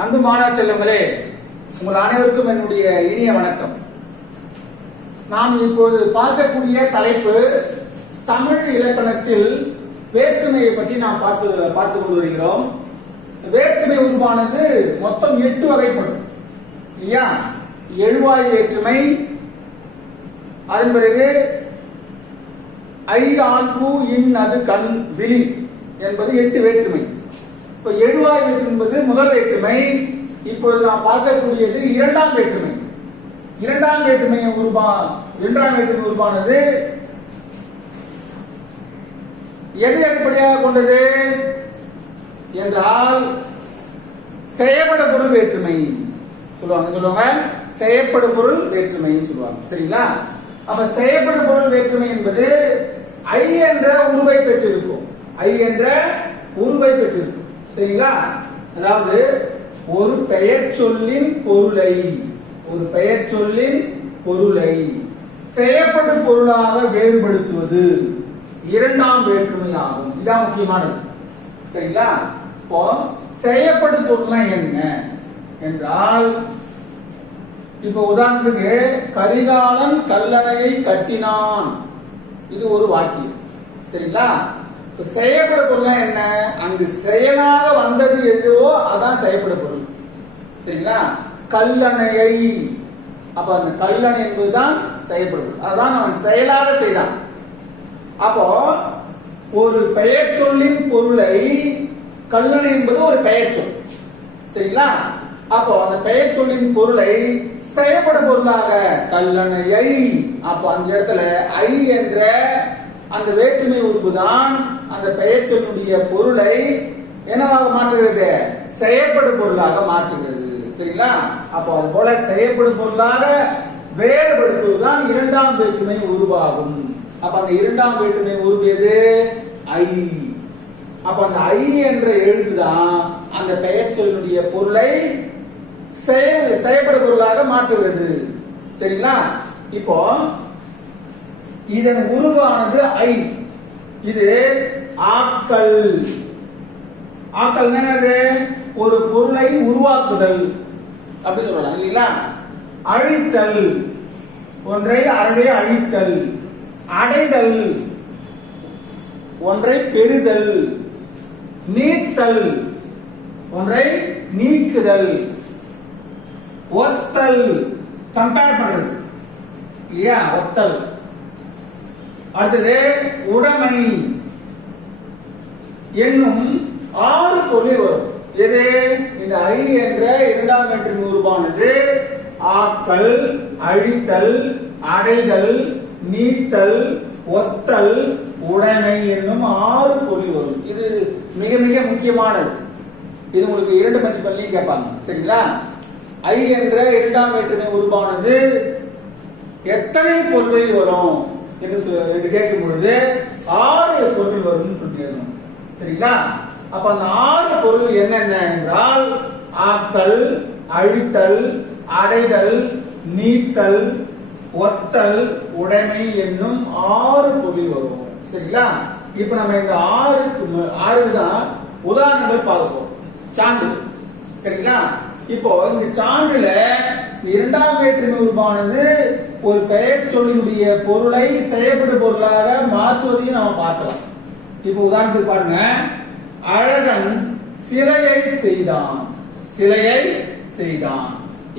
அன்பு மாணவ செல்வங்களே, உங்கள் அனைவருக்கும் என்னுடைய இனிய வணக்கம். நாம் இப்போது பார்க்கக்கூடிய தலைப்பு தமிழ் இலக்கணத்தில் வேற்றுமையை பற்றி நாம் பார்த்து கொண்டு வருகிறோம். வேற்றுமை உருவானது மொத்தம் 8 வகைப்படும் இல்லையா? எழுவாய் வேற்றுமை, அதன் பிறகு ஐ ஆண் பூ இன் அது கண் விழி என்பது 8 வேற்றுமை. இப்ப எழுவாய் வேற்றுமை என்பது முதல் வேற்றுமை. இப்பொழுது நாம் பார்க்கக்கூடியது இரண்டாம் வேற்றுமை. இரண்டாம் வேற்றுமை உருவானது எதை அடிப்படையாக கொண்டது என்றால் செயற்படு பொருள் வேற்றுமை சொல்லுவாங்க. செயற்படு பொருள் வேற்றுமை சொல்லுவாங்க. சரிங்களா? அப்ப செயற்படு பொருள் வேற்றுமை என்பது ஐ என்ற உருவை பெற்றிருக்கும். சரிங்களா? அதாவது ஒரு பெயர் சொல்லின் பொருளை செயற்படும் பொருளாக வேறுபடுத்துவது இரண்டாம் வேற்றுமை ஆகும். இதான் முக்கியமானது. சரிங்களா? இப்போ செயற்படும் பொருள்னா என்ன என்றால், இப்ப உதாரணத்துக்கு கரிகாலன் கல்லணையை கட்டினான், இது ஒரு வாக்கியம். சரிங்களா? இப்ப செயற்பட பொருள்னா என்ன? அங்கு செயலாக வந்தது எதுவோ அதான் செயற்பட பொருள். சரிங்களா? கல்லணையை, அப்ப அந்த கல்லணை என்பதுதான் செயற்பட பொருள். அதான் அவன் செயலாக செய்தான். அப்போ ஒரு பெயர் சொல்லின் பொருளை, கல்லணை என்பது ஒரு பெயர் சொல். சரிங்களா? அப்போ அந்த பெயர் சொல்லின் பொருளை செயற்பட பொருளாக கல்லணையை, அப்போ அந்த இடத்துல ஐ என்ற அந்த வேற்றுமை உறுப்பு தான் அந்த பெயர் சொல்லுடைய பொருளை என்னவாக மாற்றுகிறது? செயற்படும் பொருளாக மாற்றுகிறது. சரிங்களா? அப்போ அது போல செயற்படும் பொருளாக வேறுபடுத்துவதுதான் இரண்டாம் வேற்றுமை உருவாகும். அப்ப அந்த இரண்டாம் வேற்றுமை உருவியது ஐ. அப்ப அந்த ஐ என்ற எழுத்துதான் அந்த பெயர் சொல்லுடைய பொருளை செயற்படும் பொருளாக மாற்றுகிறது. சரிங்களா? இப்போ இதன் உருவானது ஐ. இது ஆக்கல். என்னது? ஒரு பொருளை உருவாக்குதல் அப்படி சொல்லலாம் இல்லைங்களா? அழித்தல், ஒன்றை அறவே அழித்தல். அடைதல், ஒன்றை பெறுதல். நீத்தல், ஒன்றை நீக்குதல். ஒத்தல், கம்பேர் பண்றது இல்லையா? ஒத்தல். அடுத்தது உடைமை என்னும் 6 பொருள் வரும். எது? இந்த ஐ என்ற இரண்டாம் வேற்றுமை உருவானது ஆக்கல், அழித்தல், அடைதல், நீத்தல், ஒத்தல், உடைமை என்னும் 6 பொருள் வரும். இது மிக மிக முக்கியமானது. இது உங்களுக்கு 2 மதிப்பெண்லையும் கேட்பாங்க. சரிங்களா? ஐ என்ற இரண்டாம் வேற்றுமை உருவானது எத்தனை பொருளில் வரும் என்று கேட்கும் பொழுது 6 பொருள் வரும் சொல்லிடணும். சரிங்களா? அப்ப அந்த 6 பொருள் என்னென்ன என்றால் ஆக்கல், அழித்தல், அடைதல், நீத்தல், ஒத்தல், உடைமை என்னும் 6 பொருள் வரும். சரிங்களா? இப்ப நம்ம இந்த 6 தான் உதாரணங்கள் பார்ப்போம். சான்று. சரிங்களா? இப்போ இந்த சான்றுல இரண்டாம் வேற்றுமை உருவானது ஒரு பெயர் சொல்லினுடைய பொருளை செயற்படும் பொருளாக மாற்றுவதையும் நாம பார்க்கலாம். இப்போ உதாரணத்துக்கு பாருங்க, அழகன் சிலையை செய்தான்.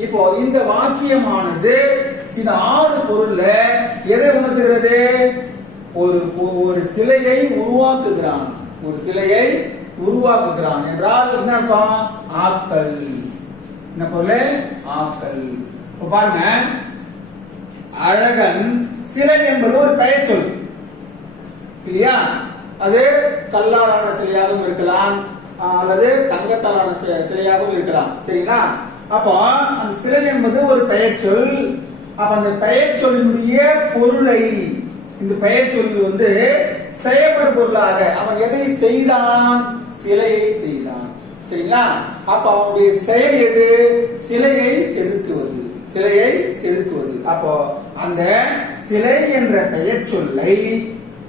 இப்போ இந்த வாக்கியமானது இந்த 6 பொருள்ல எதை உணர்த்துகிறது? ஒரு சிலையை உருவாக்குகிறான் என்றால் என்ன அர்த்தம்? ஆக்கல். என்ன பொருள்? ஆக்கல். இப்ப பாருங்க, அழகன் சிலை என்பது ஒரு பெயர் சொல் இல்லையா? அது கல்லாலான சிலையாகவும் இருக்கலாம், அல்லது தங்கத்தாலான சிலையாகவும் இருக்கலாம். சரிங்களா? அப்போ அந்த சிலை என்பது ஒரு பெயர் சொல். அப்ப அந்த பெயர் சொல்லினுடைய பொருளை, இந்த பெயர் சொல் செயற்படும் பொருளாக அவன் எதை செய்தான்? சிலையை செய்தான். சரிங்களா? அப்ப அவனுடைய செயல் எது? சிலையை செதுக்குவது. அப்போ அந்த சிலை என்ற பெயர் சொல்லை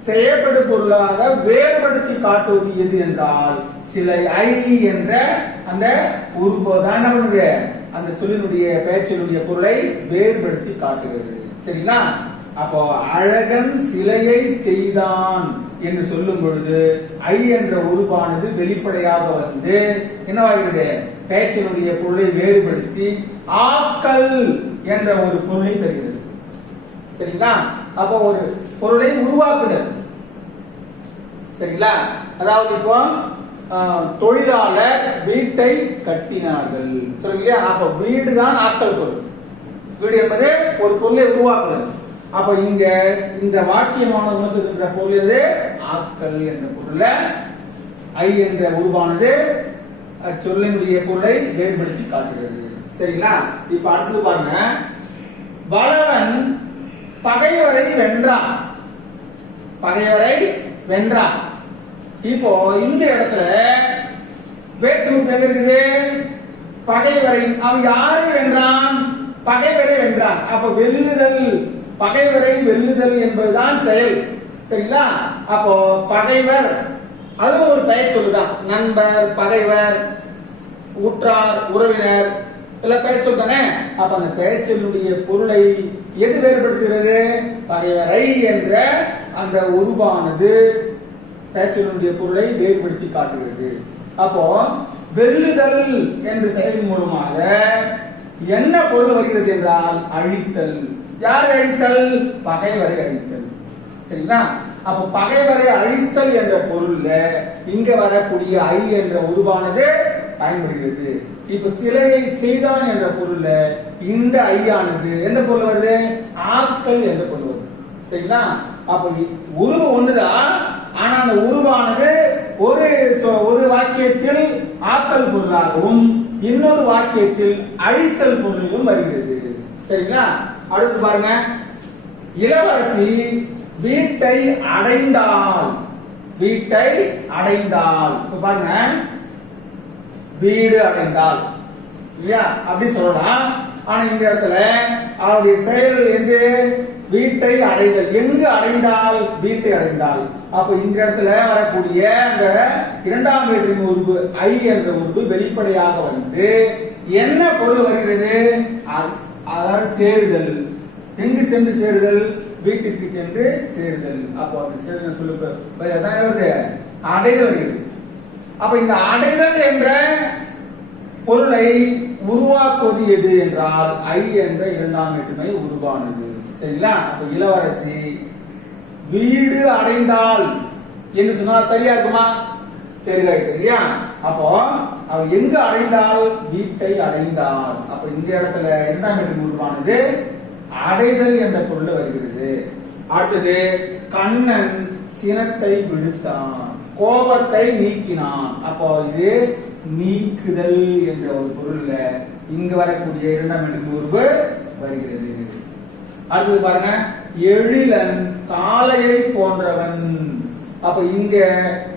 செயற்படு பொருளாக வேறுபடுத்தி காட்டுவது எது என்றால் சிலை ஐ என்ற அந்த உருவம் என்ன பண்ணுது, அந்த சொல்லினுடைய பெயர்ச்சொல்லுடைய பொருளை வேறுபடுத்தி காட்டுகிறது. சரிங்களா? அப்போ அழகன் சிலையை செய்தான் என்று சொல்லும் பொழுது ஐ என்ற உருவானது வெளிப்படையாக வந்து என்னவாகிறது, பெயர்ச்சொல்லுடைய பொருளை வேறுபடுத்தி ஆக்கல் என்ற ஒரு பொருளை தருகிறது. சரிங்களா? அப்போ ஒரு பொருளை உருவாக்குதல். சரிங்களா? அதாவது இப்போ தொழிலாளர் வீட்டை கட்டினார்கள் சொல்லுங்க. அப்ப வீடு தான் ஆக்கல் பொருள். வீடு என்பது ஒரு பொருளை உருவாக்குதல். அப்ப இங்க இந்த வாக்கியமான உணர்த்துகின்ற பொருள் எது, ஆக்கல் என்ற பொருள்ல ஐ என்ற உருவானது சொல்லினுடைய பொருளை வேறுபடுத்தி காட்டுகிறது. சரிங்களா? இப்ப அடுத்தது பாருங்க, வளவன் பகைவரை வென்றான். பகைவரை வென்றான். இப்போ இந்த இடத்துல வேற்றுமை எங்க இருக்குது, பகைவரை. அவன் யாரை வென்றான், பகைவரை வென்றான். அப்ப வெல்லுதல், பகைவரை வெல்லுதல் என்பதுதான் செயல். சரிங்களா? அப்போ பகைவர் அது ஒரு பெயர் சொல்லுதான். நண்பர், பகைவர், உற்றார், உறவினர் எல்லாம் பெயர் சொல்லுதானே. அப்ப அந்த பெயர் சொல்லுடைய பொருளை எது வேறுபடுத்துகிறது, பகைவரை என்ற அந்த உருவானது பெயர் சொல்லுடைய பொருளை வேறுபடுத்தி காட்டுகிறது. அப்போ வெல்லுதல் என்ற செயலின் மூலமாக என்ன பொருள் வருகிறது என்றால் அழித்தல். யாரை அழித்தல், பகைவரை அழித்தல். சரிங்களா? அப்ப பகைவரை அழித்தல் என்ற பொருள்ல இங்க வரக்கூடிய ஐ என்ற உருவானது பயன்படுகிறது. இப்ப சிலையை செய்தான் என்ற பொருள்ல இந்த ஐயானது எந்த பொருள் வருது, ஆக்கல் என்ற பொருள் வருது. சரிங்களா? அப்ப உருவம் ஒண்ணுதான், ஆனா அந்த உருவானது ஒரு வாக்கியத்தில் ஆக்கல் பொருளாகவும் இன்னொரு வாக்கியத்தில் அழித்தல் பொருளிலும் வருகிறது. சரிங்களா? அடுத்து பாருங்க, இளவரசி வீட்டை அடைந்தாள். வீட்டை அடைந்தாள். இப்ப பாருங்க, வீடு அடைந்தாள் இல்லையா, அப்படி சொல்லலாம். ஆனா இந்த இடத்துல அவருடைய செயல் எது, வீட்டை அடைதல். எங்கு அடைந்தால், வீட்டை அடைந்தால். அப்ப இந்த இடத்துல வரக்கூடிய அந்த இரண்டாம் வேற்றுமை உருவு ஐ என்ற உருவு வெளிப்படையாக வந்து என்ன பொருள் வருகிறது, அதாவது சேருதல். எங்கு சென்று சேருதல், வீட்டுக்கு சென்று சேருதல். அப்போ அப்படி சேருதல் சொல்லுறது அடைதல் வருகிறது. அப்ப இந்த அடைதல் என்ற பொருளை உருவாக்குவது எது என்றால் ஐ என்ற இரண்டாம் வேற்றுமை உருவானது. சரிங்களா? அப்ப இளவரசி வீடு அடைந்தாள் என்று சொன்னா சரியா இருக்குமா, சரியா இருக்கு இல்லையா? அப்போ அவள் எங்கு அடைந்தாள், வீட்டை அடைந்தாள். அப்ப இந்த இடத்துல இரண்டாம் வேற்றுமை உருவானது அடைதல் என்ற பொருள் வருகிறது. அடுத்தது, கண்ணன் சினத்தை விடுத்தான், கோபத்தை நீக்கினான். அப்போ இது நீக்குதல் என்ற ஒரு பொருள்ல இங்கு வரக்கூடிய இரண்டாம் வேற்றுமை உருவு வருகிறது. அடுத்தது பாருங்க, எழிலன் காளையை போன்றவன். அப்ப இங்க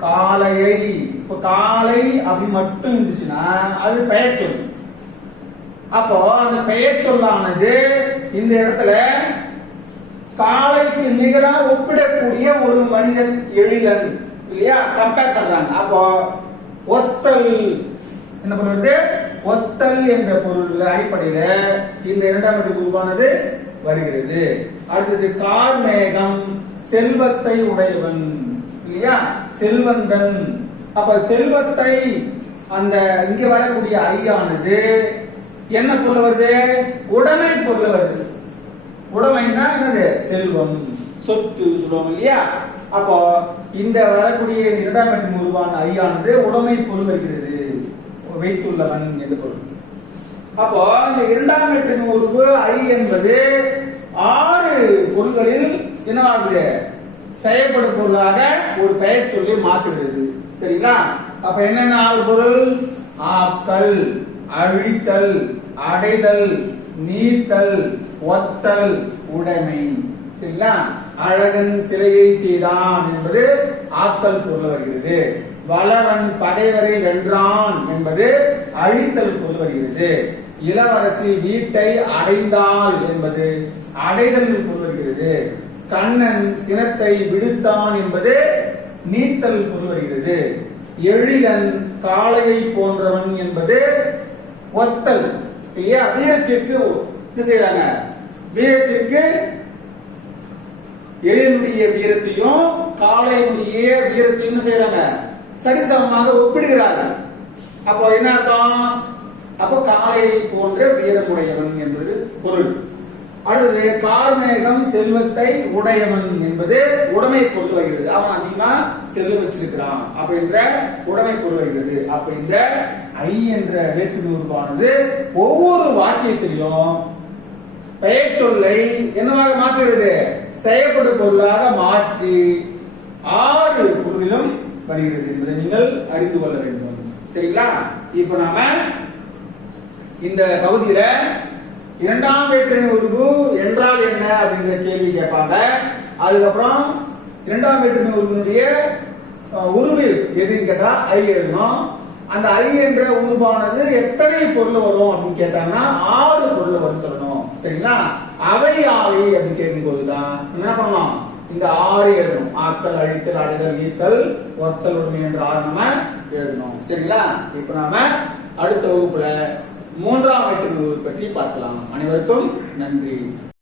காளையை, இப்ப காளை அப்படி மட்டும் இருந்துச்சுன்னா அது பெயர் சொல். அப்போ அந்த பெயர் சொல்லானது இந்த இடத்துல காளைக்கு நிகரா ஒப்பிடக்கூடிய ஒரு மனிதன் எழிலன் இல்லையா, கம்பேர் பண்றாங்க. அப்போ ஒத்தல் என்ன பண்ணுறது, ஒத்தல் என்ற பொருள் அடிப்படையில இந்த இரண்டாம் வேற்றுமை உருவானது வருகிறது. அடுத்தது, கார்மேகம் செல்வத்தை உடையவன் இல்லையா, செல்வந்தன். அப்ப செல்வத்தை அந்த இங்க வரக்கூடிய ஐயானது என்ன பொருள் வருது, உடைமை பொருள் வருது. உடைமைன்னா என்னது, செல்வம், சொத்து சொல்லுவாங்க இல்லையா. அப்போ இந்த வரக்கூடிய இரண்டாம் வேற்றுமை உருவான ஐயானது உடைமை பொருள் வருகிறது, வைத்துள்ளவன் என்று பொருள். அப்போ இந்த இரண்டாம் வேற்றுமை உருவு ஐ என்பது 6 பொருள்களில் என்னவாகுது, செயல்படும் பொருளாக ஒரு பெயர் சொல்லி மாற்றுகிறது. சரிங்களா? அப்ப என்னென்ன 6 பொருள், ஆக்கல், அழித்தல், அடைதல், நீத்தல், ஒத்தல், உடைமை. சரிங்களா? அழகன் சிலையை செய்தான் என்பது ஆக்கல் பொருள் வருகிறது. வளவன் பகைவரை வென்றான் என்பது அழித்தல் பொருள் வருகிறது. இளவரசி வீட்டை அடைந்தாள் என்பது அடைதல் பொருள் வருகிறது. கண்ணன் சினத்தை விடுத்தான் என்பது நீத்தல் பொருள் வருகிறது. எழிலன் காளையை போன்றவன் என்பது ஒத்தல் இல்லையா? வீரத்திற்கு என்ன செய்யறாங்க? வீரத்திற்கு எழிலுடைய வீரத்தையும் காளையினுடைய வீரத்தையும் என்ன செய்யறாங்க? சரிசமமாக ஒப்பிடுகிறார்கள். அப்போ என்ன அர்த்தம்? அப்போ காளையை போன்ற வீரமுடையவன் என்பது பொருள். அடுத்தது கார்மேகம் செல்வத்தை உடையவன் என்பது உடைமை பொருள் வருகிறது. அவன் அதிகமா செல்வம் வச்சிருக்கிறான் அப்படின்ற உடைமை பொருள் வருகிறது. அப்ப இந்த ஐ என்ற வேற்றுமை உருவானது ஒவ்வொரு வாக்கியத்திலையும் பெயர் சொல்லை என்னவாக மாற்றுகிறது? செய்யப்படும் பொருளாக மாற்றி 6 பொருளிலும் வருகிறது என்பதை நீங்கள் அறிந்து கொள்ள வேண்டும். சரிங்களா? இப்ப நாம இந்த பகுதியில இரண்டாம் வேற்றுமை உருவு என்றால் என்ன அப்படிங்கிற கேள்வி கேட்பாங்க. அதுக்கப்புறம் இரண்டாம் வேற்றுமை உருவினுடைய உருவு எதுன்னு கேட்டா ஐ எழுதணும். அந்த ஐ என்ற உருவானது எத்தனை பொருள் வரும் அப்படின்னு கேட்டாங்கன்னா 6 பொருள் வரும் சொல்லணும். சரிங்களா? அவை ஆவை அப்படின்னு கேட்கும் போதுதான் என்ன பண்ணணும்? இந்த 6 எழுதணும். ஆக்கள், அழித்தல், அடைதல், ஈத்தல், ஒத்தல், உண்மை என்ற 6 நம்ம எழுதணும். சரிங்களா? இப்ப நாம அடுத்த வகுப்புல 3ஆம் வேற்றுமை உருவு பற்றி பார்க்கலாம். அனைவருக்கும் நன்றி.